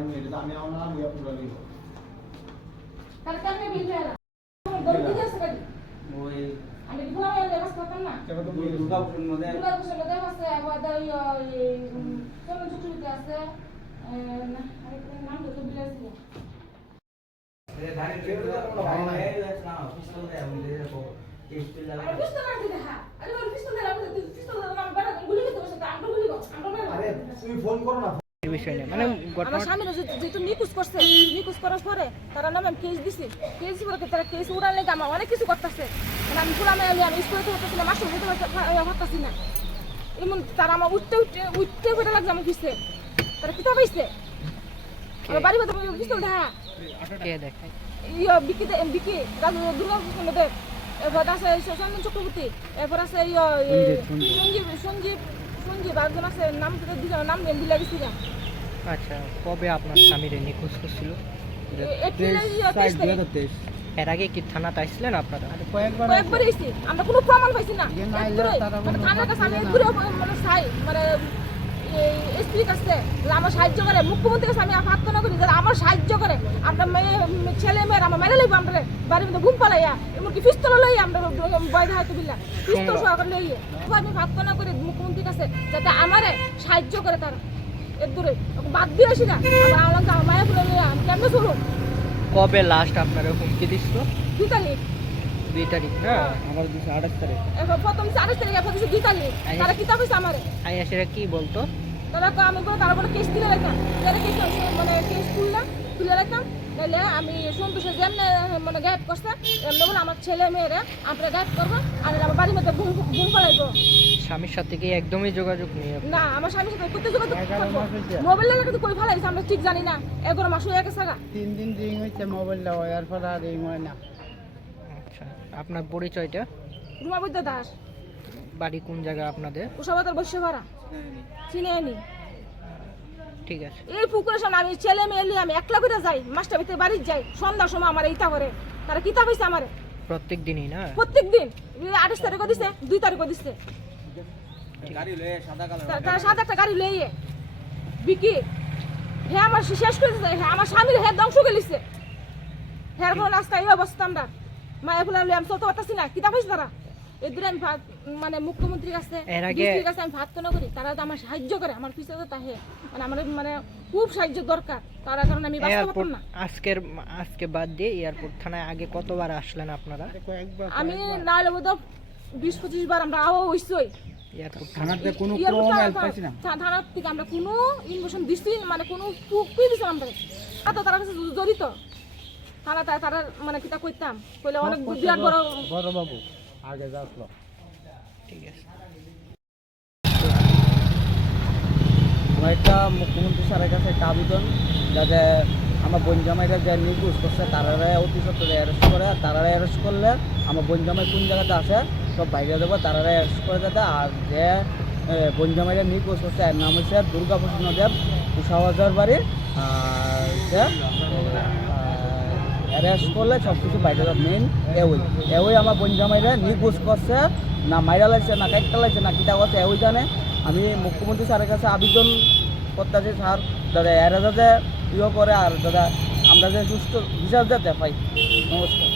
পারেন এটা আমি আমার নাম ইয়া পুরো নিব তার কারণে বিলবেলা দৌড় দিতে আসবে ওই আমি দিলাম এই লেবাস করতাম না কেন তো দুর্গাপূজার মধ্যে আছে আবার এই কোন চুক্তি আছে না আরে নাম তো বিলাসী ধারে কেউ না পিস্তল দেয় আমি দেখো পিস্তল লাগা আরে পিস্তল না দিতে হ্যাঁ আরে ওর পিস্তল দেলা পিস্তল দেলা আমি বড় গুলি দিতে বসে আমরা গুলি গো আমরা আরে তুমি ফোন করো না এই বিষয় নিয়ে মানে আমার স্বামী যেহেতু নিকুজ করছে নিকুজ করার পরে তারা নামে আমি কেস দিছি কেস পরে তারা কেস উড়ান লেগে আমার অনেক কিছু করতেছে মানে আমি পুরা মেয়ে আমি স্কুলে তো হতেছি না মাস্টার হতেছি না এমন তারা আমার উঠতে করে লাগছে আমার পিছিয়ে তারা কিতা পাইছে আমার বাড়ি মধ্যে পিস্তল দেখা কে দেখায় বিকি রাজু দুর্গাকৃষ্ণ দেব এরপর আছে চন্দন চক্রবর্তী এরপর আছে সঞ্জীব একজন আছে নাম নাম দিলে গেছি আচ্ছা কবে আপনার স্বামীর নিখোঁজ করছিল এর আগে কি থানাতে আসছিলেন আপনারা কয়েকবার এসেছি আমরা কোনো প্রমাণ পাইছি না থানার কাছে আমি ঘুরে মানে চাই মানে স্ত্রীর কাছে আমার সাহায্য করে মুখ্যমন্ত্রীর কাছে আমি প্রার্থনা করি যারা আমার সাহায্য করে আমরা ছেলে মেয়ের আমার মেরে লইব আমরা বাড়ির মধ্যে ঘুম পালাইয়া এমনকি পিস্তল লই আমরা বয়দা হয়তো বিল্লা পিস্তল সহকারে লইয়ে আমি প্রার্থনা করি মুখ্যমন্ত্রীর কাছে যাতে আমারে সাহায্য করে তারা এর দূরে বাদ দিয়ে আসি না আমার আলাম আমার মায়ের ফুলে লইয়া আমি কেমনে চলুন কবে লাস্ট আপনারা হুমকি দিছিল 2 তারিখ 2 তারিখ না আমার 28 তারিখ প্রথম 28 তারিখ এরপর 2 তারিখ তারা কিতাব হয়েছে আমারে আইয়াসেরা কি বলতো তারা আমি বলে তারা বলে কেস দিলে রাখতাম কেস মানে কেস তুলে রাখতাম তাহলে আমি সন্তোষে যেমনি মানে গায়েব করছে এমনি বলে আমার ছেলে মেয়েরা আমরা গায়েব করবো আর আমার বাড়ির মধ্যে ঘুম পালাইবো স্বামীর সাথে কি একদমই যোগাযোগ নেই না আমার স্বামীর সাথে করতে যোগাযোগ মোবাইল লাগে তো কই ফেলাইছে আমরা ঠিক জানি না 11 মাস হয়ে গেছে 3 দিন রিং হইছে মোবাইলটা ওয়ার পর আর রিং হয় না। আচ্ছা আপনার পরিচয়টা রুমা বৈদ্য দাস বাড়ি কোন জায়গা আপনাদের উষাবাতার বসে ভাড়া চিনে আনি ঠিক আছে এই পুকুরের সামনে আমি ছেলে মেয়ে নিয়ে আমি একলা করে যাই মাস্টার ভিতরে বাড়ি যাই সন্ধ্যার সময় আমার ইটা করে তারা কিতাব হয়েছে আমার প্রত্যেক দিনই না প্রত্যেক দিন 28 তারিখও দিছে 2 তারিখও দিছে গাড়ি লয়ে সাদা কালার তারা সাদা একটা গাড়ি লইয়ে বিকি হ্যাঁ আমার শেষ করে দিছে হ্যাঁ আমার স্বামীর হ্যাঁ ধ্বংস করে লিছে হ্যাঁ কোনো নাস্তা এই অবস্থা আমরা মায়ের ফুলা লই আমি চলতে পারতাছি না কিতাব হয়েছে তারা এদের আমি মানে মুখ্যমন্ত্রীর কাছে ডিস্ট্রিক্টের কাছে আমি প্রার্থনা করি তারা তো আমার সাহায্য করে আমার পিছনে তাহে মানে আমার মানে খুব সাহায্য দরকার তার কারণে আমি বাঁচতে পারতাম না আজকে বাদ দিয়ে এয়ারপোর্ট থানায় আগে কতবার আসলেন আপনারা আমি না হলে বোধ 20-25 বার আমরা আওয়া হইছই এয়ারপোর্ট থানাতে কোনো প্রমাণ পাইছি না থানার থেকে আমরা কোনো ইনফরমেশন দিছি মানে কোনো কুই দিছি আমরা তো তার কাছে জড়িত তারা মানে কিটা কইতাম কইলে অনেক বিরাট বড় বাবু আগে যাসলো ঠিক আছে আমার একটা মুখ্যমন্ত্রী স্যারের কাছে একটা আবেদন যাতে আমার বোন জামাইরা যে নিউজ করছে তারারে অতি সত্তরে অ্যারেস্ট করে তারারে অ্যারেস্ট করলে আমার বোন জামাই কোন জায়গাতে আসে সব বাইরে দেবো তারারে অ্যারেস্ট করে যাতে আর যে বোন জামাইরা নিউজ করছে এর নাম হচ্ছে দুর্গাপ্রসন্ন দেব কুশাবাজার বাড়ি আর সে অ্যারেস্ট করলে সব কিছু বাইরে যাবে মেন এওই আমার বোন জামাইরা নিউজ করছে না মাইরা লাগছে না কাইটটা লাগছে না কিটা করছে এওই জানে আমি মুখ্যমন্ত্রী স্যারের কাছে আবেদন করতেছি স্যার দাদা এরা যাতে ইয়ে করে আর দাদা আমরা যে সুস্থ হিসাব যাতে পাই নমস্কার।